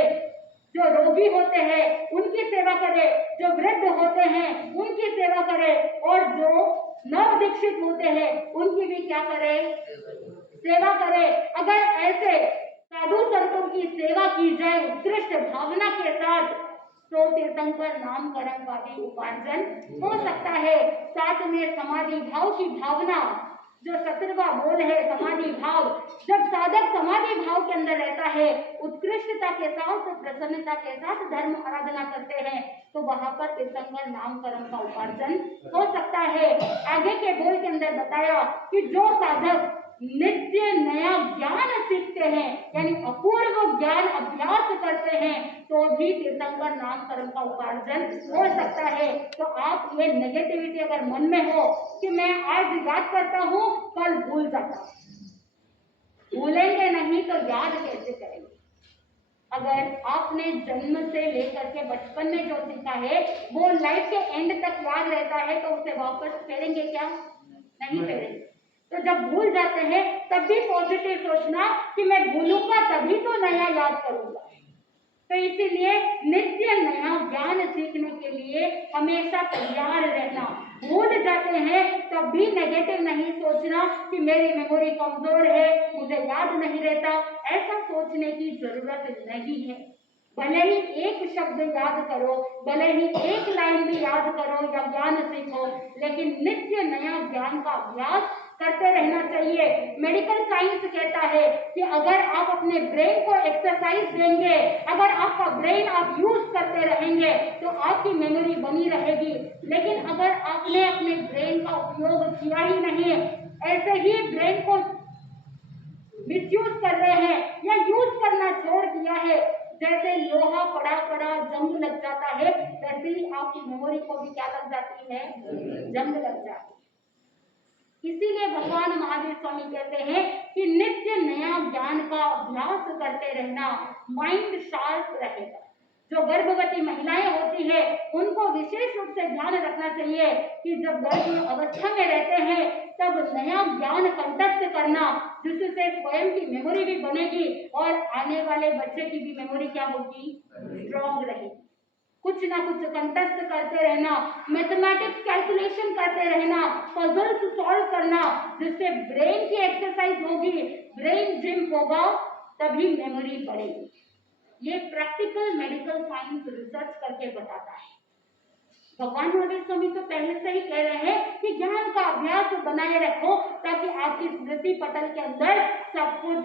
जो रोगी होते हैं उनकी सेवा करे, जो वृद्ध होते हैं उनकी सेवा करे, और जो नव दीक्षित होते हैं उनकी भी क्या करे? सेवा करे। अगर ऐसे साधु संतों की सेवा की जाए उत्कृष्ट भावना के साथ, तो तीर्थंकर नाम कर्म का भी उपार्जन हो सकता है। साथ में समाधि भाव की भावना, जो 17वां बोल है समाधि भाव, जब साधक समाधि भाव के अंदर रहता है, उत्कृष्टता के साथ, प्रसन्नता के साथ धर्म आराधना करते हैं, तो वहां पर तीर्थंकर नाम कर्म का उपार्जन हो सकता है। आगे के बोल के अंदर बताया कि जो साधक नित्य नया ज्ञान सीखते हैं, यानी अपूर्व ज्ञान अभ्यास करते हैं, तो भी तीर्थंकर नाम कर्म का उपार्जन हो सकता है। तो आप ये नेगेटिविटी अगर मन में हो कि मैं आज याद करता हूँ कल भूल जाता हूँ, भूलेंगे नहीं तो याद कैसे करेंगे? अगर आपने जन्म से लेकर के बचपन में जो सीखा है वो लाइफ के एंड तक याद रहता है तो उसे वापस फेरेंगे क्या? नहीं फेरेंगे। तो जब भूल जाते हैं तब भी पॉजिटिव सोचना कि मैं भूलूंगा तभी तो नया याद करूंगा। तो इसीलिए नित्य नया ज्ञान सीखने के लिए हमेशा तैयार रहना। भूल जाते हैं तब भी नेगेटिव नहीं सोचना कि मेरी मेमोरी कमजोर है, मुझे याद नहीं रहता, ऐसा सोचने की जरूरत नहीं है। भले ही एक शब्द याद करो, भले ही एक लाइन भी याद करो या ज्ञान सीखो, लेकिन नित्य नया ज्ञान का अभ्यास करते रहना चाहिए। मेडिकल साइंस कहता है कि अगर आप अपने ब्रेन को एक्सरसाइज देंगे, अगर आपका ब्रेन आप यूज करते रहेंगे तो आपकी मेमोरी बनी रहेगी। लेकिन अगर आपने अपने ब्रेन का उपयोग किया ही नहीं, ऐसे ही ब्रेन को मिसयूज कर रहे हैं या यूज करना छोड़ दिया है, जैसे लोहा पड़ा पड़ा जंग लग जाता है, वैसे ही आपकी मेमोरी को भी क्या लग जाती है? जंग लग जाती है। इसीलिए भगवान महावीर स्वामी कहते हैं कि नित्य नया ज्ञान का अभ्यास करते रहना, माइंड शार्प रहेगा। जो गर्भवती महिलाएं होती है उनको विशेष रूप से ध्यान रखना चाहिए कि जब गर्भ अवस्था में रहते हैं तब नया ज्ञान कंठस्थ करना, जिससे स्वयं की मेमोरी भी बनेगी और आने वाले बच्चे की भी मेमोरी क्या होगी? स्ट्रॉन्ग रहेगी। कुछ ना कुछ कंटेस्ट करते रहना, मैथमेटिक्स कैलकुलेशन करते रहना, पजल्स सॉल्व करना, जिससे ब्रेन की एक्सरसाइज होगी, ब्रेन जिम होगा, तभी मेमोरी बढ़ेगी। ये प्रैक्टिकल मेडिकल साइंस रिसर्च करके बताता है। भगवान महावीर स्वामी तो पहले से ही कह रहे हैं कि ज्ञान का अभ्यास बनाए रखो ताकि आपकी स्मृति पटल के अंदर सब कुछ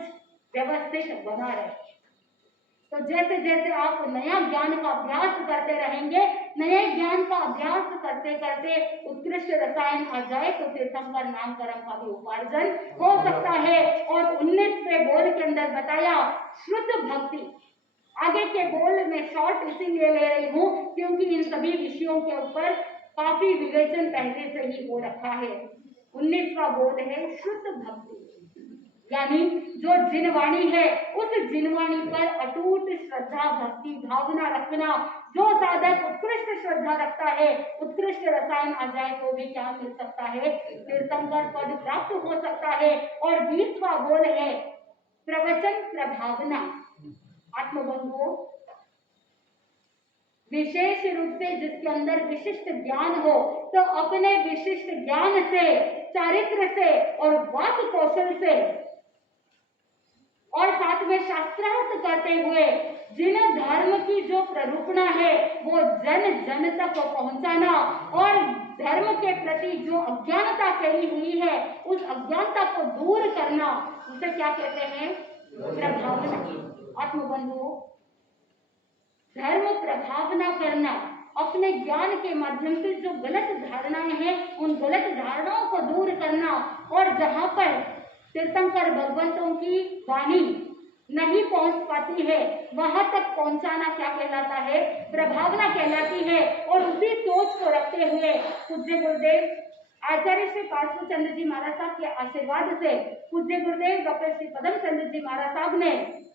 व्यवस्थित बना रहे। तो जैसे जैसे आप नया ज्ञान का अभ्यास करते रहेंगे, नए ज्ञान का अभ्यास करते करते उत्कृष्ट रसायन आ जाए तो तीर्थंकर नाम कर्म का भी उपार्जन हो सकता है। और 19वें बोल के अंदर बताया शुद्ध भक्ति। आगे के बोल में शॉर्ट इसीलिए ले रही हूँ क्योंकि इन सभी विषयों के ऊपर काफी विवेचन पहले से ही हो रखा है। 19वां बोल है शुद्ध भक्ति, यानी जो जिनवाणी है उस जिनवाणी पर अटूट श्रद्धा भक्ति भावना रखना। जो साधक उत्कृष्ट श्रद्धा रखता है, उत्कृष्ट रसायन आ जाए तो भी क्या मिल सकता है? तीर्थंकर पद प्राप्त हो सकता है। और 20वां बोल है प्रवचन प्रभावना। आत्मबंधुओं, विशेष रूप से जिसके अंदर विशिष्ट ज्ञान हो तो अपने विशिष्ट ज्ञान से, चारित्र से और वाक कौशल से और साथ में शास्त्रार्थ करते हुए जिन धर्म की जो प्ररूपणा है वो जन जन तक पहुंचाना, और धर्म के प्रति जो अज्ञानता फैली हुई है उस अज्ञानता को दूर करना, उसे क्या कहते हैं? प्रभावना। आत्मबंधुओं, धर्म प्रभावना करना, अपने ज्ञान के माध्यम से जो गलत धारणाएं हैं उन गलत धारणाओं को दूर करना, और जहां पर तीर्थंकर भगवंतों की वाणी नहीं पहुंच पाती है वहां तक पहुंचाना क्या कहलाता है? प्रभावना कहलाती है। और उसी सोच को रखते हुए पूज्य गुरुदेव आचार्य श्री पार्श्व चंद्र जी महाराज साहब के आशीर्वाद से पूज्य गुरुदेव डॉक्टर श्री पदम चंद्र जी महाराज साहब ने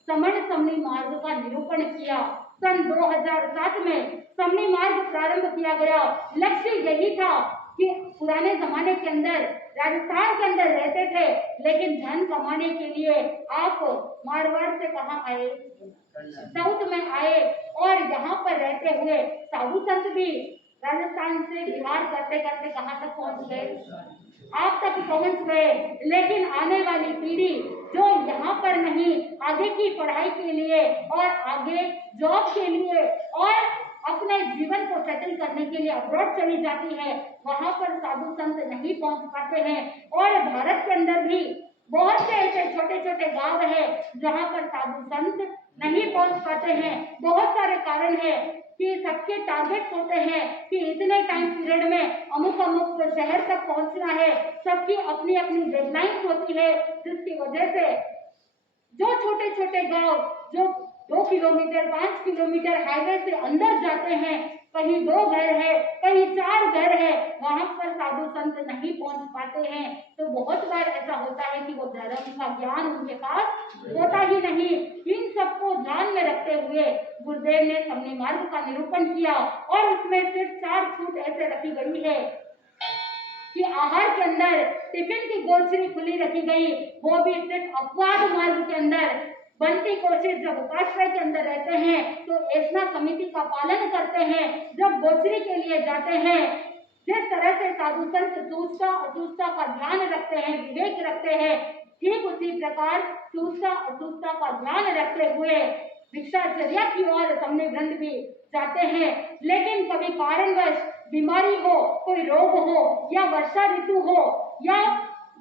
समण समनी मार्ग का निरूपण किया। सन 2007 में समनी मार्ग प्रारंभ किया गया। लक्ष्य यही था कि पुराने जमाने के अंदर राजस्थान के अंदर रहते थे, लेकिन धन कमाने के लिए आप मारवाड़ से कहाँ आए? साउथ में आए, और यहाँ पर रहते हुए साधु संत भी राजस्थान से बिहार करते करते कहाँ तक पहुँच गए? आप तक पहुँच गए। लेकिन आने वाली पीढ़ी जो यहाँ पर नहीं, आगे की पढ़ाई के लिए और आगे जॉब के लिए और अपने जीवन को सेटल करने के लिए अब्रॉड चली जाती है, वहां पर साधु संत नहीं पहुंच पाते हैं। और भारत के अंदर भी बहुत से ऐसे छोटे छोटे गांव है जहां पर साधु संत नहीं पहुंच पाते हैं। बहुत सारे कारण है कि सबके टारगेट होते हैं कि इतने टाइम पीरियड में अमुक अमुक शहर तक पहुंचना है, सबकी अपनी अपनी डेडलाइन होती है, जिसकी वजह से जो छोटे छोटे गांव जो 2 किलोमीटर 5 किलोमीटर हाईवे से अंदर जाते हैं, कहीं 2 घर है, कहीं 4 घर है, वहां पर साधु संत नहीं पहुंच पाते हैं। तो बहुत बार ऐसा होता है कि वो धर्म का ज्ञान उनके पास होता ही नहीं। इन सबको ध्यान में रखते हुए गुरुदेव ने समनी मार्ग का निरूपण किया और उसमें सिर्फ 4 छूट ऐसे रखी गई है कि आहार के अंदर टिफिन की गोचरी खुली रखी गई, वो भी सिर्फ अपवाद मार्ग के अंदर बनती कोशिश। जब उपाश्रय के अंदर रहते हैं तो ऐसा समिति का पालन करते हैं, जब गोचरी के लिए जाते हैं जिस तरह से साधु संत सूचता असूचता का ध्यान रखते हैं, विवेक रखते हैं, ठीक उसी प्रकार सूचता असूचता का ध्यान रखते हुए भिक्षाचर्या की ओर समनी वृंद भी जाते हैं। लेकिन कभी कारणवश बीमारी हो, कोई रोग हो, या वर्षा ऋतु हो, या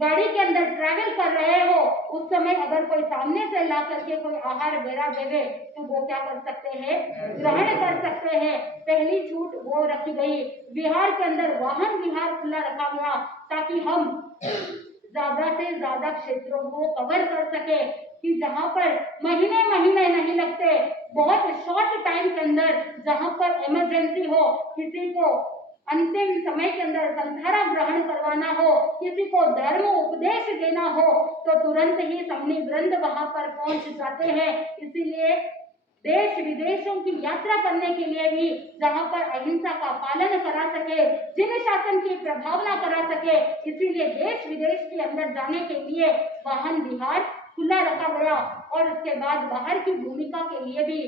गाड़ी के अंदर ट्रैवल कर रहे हो, उस समय अगर कोई सामने से ला करके कोई आहार वगैरह देवे तो वो क्या कर सकते हैं, ग्रहण कर सकते हैं। पहली छूट वो रखी गई। बिहार के अंदर वाहन विहार खुला रखा गया ताकि हम ज्यादा से ज्यादा क्षेत्रों को कवर कर सके, कि जहाँ पर महीने महीने नहीं लगते, बहुत शॉर्ट टाइम के अंदर जहाँ पर इमरजेंसी हो, किसी को अंतिम समय के अंदर संधारा ग्रहण करवाना हो, किसी को धर्म उपदेश देना हो, तो तुरंत ही समनी वृंद वहां पर पहुंच जाते हैं। इसीलिए देश विदेशों की यात्रा करने के लिए भी जहाँ पर अहिंसा का पालन करा सके, जिन शासन की प्रभावना करा सके, इसीलिए देश विदेश के अंदर जाने के लिए वाहन विहार खुला रखा गया। और उसके बाद बाहर की भूमिका के लिए भी,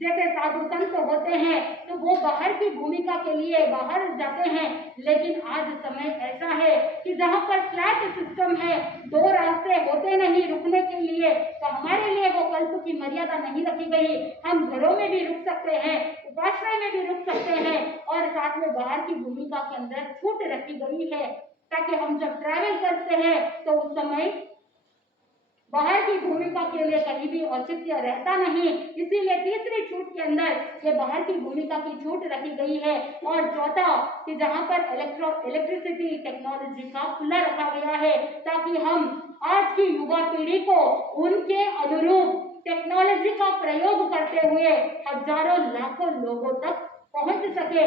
जैसे साधु संत होते हैं तो वो बाहर की भूमिका के लिए बाहर जाते हैं, लेकिन आज समय ऐसा है कि जहाँ पर फ्लैट सिस्टम है, 2 रास्ते होते नहीं रुकने के लिए, तो हमारे लिए वो कल्प की मर्यादा नहीं रखी गई। हम घरों में भी रुक सकते हैं, उपाश्रय में भी रुक सकते हैं, और साथ में बाहर की भूमिका के अंदर छूट रखी गई है ताकि हम जब ट्रैवल करते हैं तो उस समय बाहर की भूमिका के लिए कहीं भी औचित्य रहता नहीं। इसीलिए तीसरी छूट के अंदर ये बाहर की भूमिका की छूट रखी गई है। और चौथा कि जहाँ पर इलेक्ट्रिसिटी टेक्नोलॉजी का खुला रखा गया है ताकि हम आज की युवा पीढ़ी को उनके अनुरूप टेक्नोलॉजी का प्रयोग करते हुए हजारों लाखों लोगों तक पहुंच सके,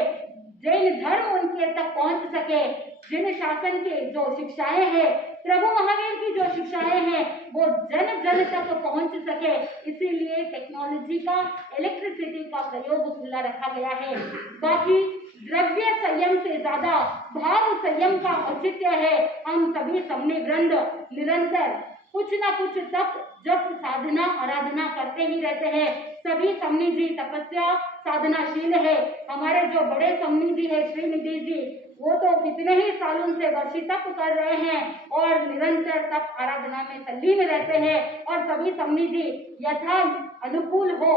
जैन धर्म उनके तक पहुंच सके, जिन शासन के जो शिक्षाएं हैं, प्रभु महावीर की जो शिक्षाएं हैं, वो जन जन तक पहुंच सके। इसीलिए टेक्नोलॉजी का, इलेक्ट्रिसिटी का प्रयोग खुला रखा गया है। बाकी द्रव्य संयम से ज्यादा भाव संयम का औचित्य है। हम सभी समनी वृंद निरंतर कुछ ना कुछ तप जप साधना आराधना करते ही रहते हैं। सभी समनी जी तपस्या साधनाशील है। हमारे जो बड़े समनी जी है श्रीनिधि जी, वो तो कितने ही सालों से वर्षी तप कर रहे हैं और निरंतर तप आराधना में तल्लीन रहते हैं। और सभी समनी जी यथा अनुकूल हो,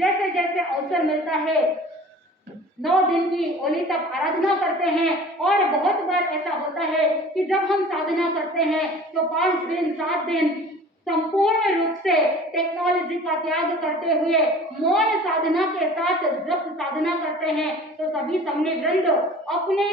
जैसे जैसे अवसर मिलता है 9 दिन की ओली तप आराधना करते हैं। और बहुत बार ऐसा होता है कि जब हम साधना करते हैं तो 5 दिन 7 दिन संपूर्ण रूप से टेक्नोलॉजी का त्याग करते हुए मौन साधना के साथ जब साधना करते हैं तो सभी समनी वृंद अपने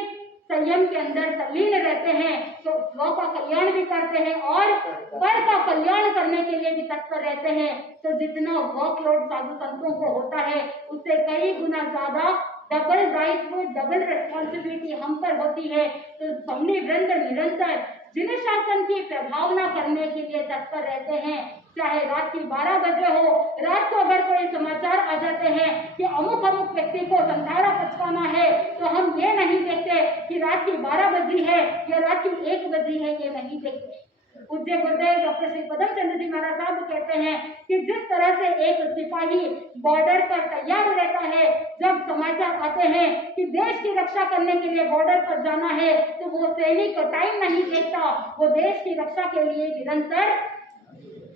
संयम के अंदर तल्लीन रहते हैं, तो स्व का कल्याण भी करते हैं और पर का कल्याण करने के लिए भी तत्पर रहते हैं। तो जितना वर्कलोड साधु संतों को होता है उससे कई गुना ज्यादा डबल दायित्व, डबल रिस्पॉन्सिबिलिटी हम पर होती है। तो समनी वृंद निरंतर जिन शासन की प्रभावना करने के लिए तत्पर रहते हैं, चाहे रात की 12 बजे हो, रात को अगर कोई समाचार आ जाते हैं कि अमुक अमुक व्यक्ति को संधारा पचकाना है, तो हम ये नहीं देखते कि रात की 12 बजी है या रात की 1 बजी है, ये नहीं देखते। पूज्य गुरुदेव डॉक्टर श्री पदम चंद्र जी महाराज साहब कहते हैं कि जिस तरह से एक सिपाही बॉर्डर पर तैयार रहता है, जब समाचार आते हैं कि देश की रक्षा करने के लिए बॉर्डर पर जाना है, तो वो सैनिक टाइम नहीं देखता, वो देश की रक्षा के लिए निरंतर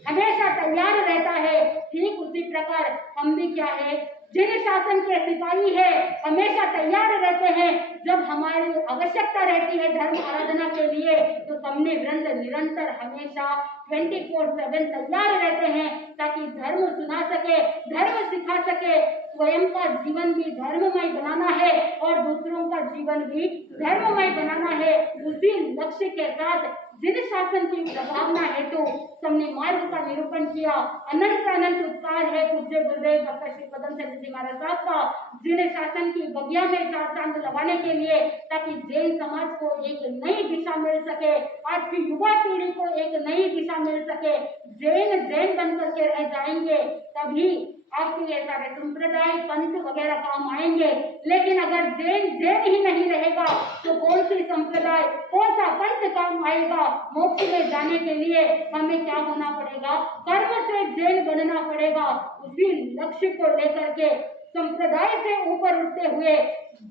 हमेशा तैयार रहता है। ठीक उसी प्रकार हम भी क्या है, जिन शासन के सिपाही है हमेशा तैयार रहते हैं। जब हमारी आवश्यकता रहती है धर्म आराधना के लिए तो समनी वृंद निरंतर हमेशा 24/7 तैयार रहते हैं ताकि धर्म सुना सके, धर्म सिखा सके। स्वयं का जीवन भी धर्ममय बनाना है और दूसरों का जीवन भी धर्ममय बनाना है। उसी लक्ष्य के साथ जिन शासन की प्रभावना हेतु सबने मार्ग का निरूपण किया। अनंत अनंत उपकार है पूज्य गुरुदेव डॉक्टर श्री पदम चंद्र जी महाराज साहब का, जिन शासन की बगिया में चार चांद लगाने के लिए, ताकि जैन समाज को एक नई दिशा मिल सके, आज की युवा पीढ़ी को एक नई दिशा मिल सके। जैन जैन बन करके रह जाएंगे तभी आपके ये सारे संप्रदाय पंथ वगैरह काम आएंगे। लेकिन अगर जैन जैन ही नहीं रहेगा तो कौन सी संप्रदाय कौन सा पंथ काम आएगा। मोक्ष में जाने के लिए हमें क्या होना पड़ेगा, कर्म से जैन बनना पड़ेगा। उसी लक्ष्य को लेकर के संप्रदाय से ऊपर उठते हुए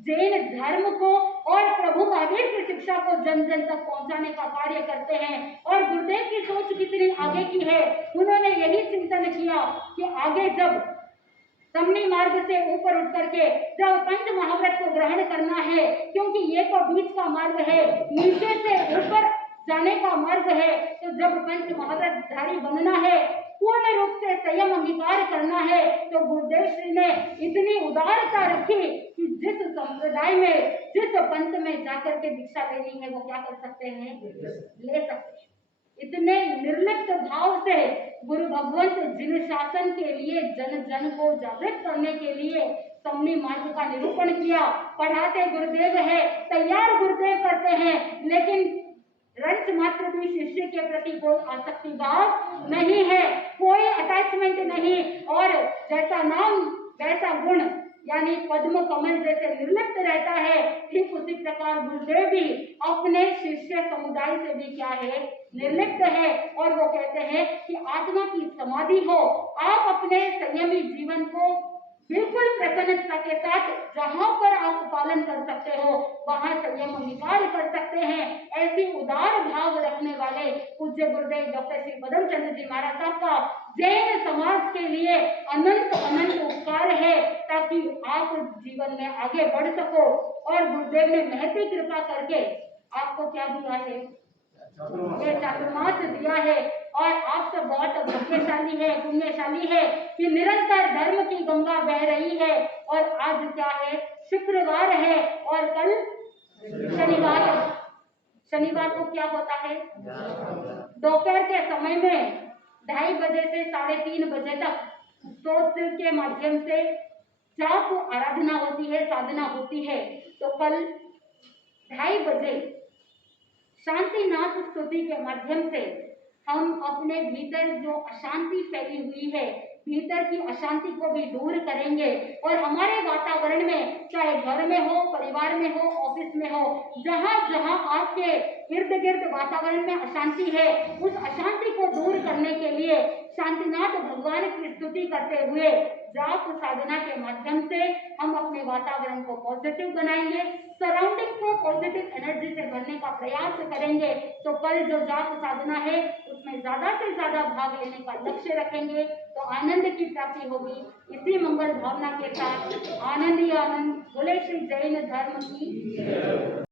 जैन धर्म को और प्रभु महावीर की शिक्षा को जन जन तक पहुंचाने का कार्य करते हैं। और गुरुदेव की सोच कितनी आगे की है, उन्होंने यही चिंतन किया कि आगे जब समनी मार्ग से ऊपर उठ करके जब पंच महाव्रत को ग्रहण करना है, क्योंकि ये तो बीच का मार्ग है, नीचे से ऊपर जाने का मार्ग है, तो जब पंच महाव्रत धारी बनना है, पूर्ण रूप से संयम अंगीकार करना है, तो गुरुदेव श्री ने इतनी उदारता रखी कि जिस संप्रदाय में जिस पंथ में जाकर के दीक्षा लेनी है वो क्या कर सकते हैं, ले सकते हैं। इतने निर्लिप्त भाव से गुरु भगवंत जिन शासन के लिए जन जन को जागृत करने के लिए समनी मार्ग का निरूपण किया। पढ़ाते गुरुदेव है, तैयार गुरुदेव करते हैं, लेकिन रंच मात्र भी शिष्य के प्रति कोई आसक्ति भाव नहीं है, कोई अटैचमेंट नहीं। और जैसा नाम वैसा गुण, यानी पद्म कमल जैसे निर्लिप्त रहता है, ठीक उसी प्रकार गुरुदेव भी अपने शिष्य समुदाय से भी क्या है, निर्लिप्त है। और वो कहते हैं कि आत्मा की समाधि हो, आप अपने संयमी जीवन को बिल्कुल प्रसन्नता के साथ जहां पर आप पालन कर सकते हो वहां संयम अंगीकार कर सकते हैं। ऐसी उदार भाव रखने वाले पूज्य गुरुदेव डॉक्टर श्री पदम चंद्र जी महाराज साहब का जैन समाज के लिए अनंत अनंत उपकार है, ताकि आप जीवन में आगे बढ़ सको। और गुरुदेव ने महती कृपा करके आपको क्या दिया है, ये चातुर्मास दिया है। और आप सब बहुत भाग्यशाली है, पुण्यशाली है कि निरंतर धर्म की गंगा बह रही है। और आज क्या है, शुक्रवार है और कल शनिवार है। शनिवार को क्या होता है, दोपहर के समय में 2:30 बजे से 3:30 बजे तक स्तोत्र के माध्यम से जाप आराधना होती है, साधना होती है। तो कल 2:30 बजे शांतिनाथ स्तुति के माध्यम से हम अपने भीतर जो अशांति फैली हुई है, भीतर की अशांति को भी दूर करेंगे। और हमारे वातावरण में, चाहे घर में हो, परिवार में हो, ऑफिस में हो, जहाँ जहाँ आपके इर्द गिर्द वातावरण में अशांति है, उस अशांति को दूर करने के लिए शांतिनाथ भगवान की स्तुति करते हुए जाप साधना के माध्यम से हम अपने वातावरण को पॉजिटिव बनाएंगे, सराउंडिंग को पॉजिटिव एनर्जी से भरने का प्रयास करेंगे। तो कल जो जाप साधना है उसमें ज्यादा से ज्यादा भाग लेने का लक्ष्य रखेंगे तो आनंद की प्राप्ति होगी। इसी मंगल भावना के साथ आनंद ही आनंद बोले श्री जैन धर्म की।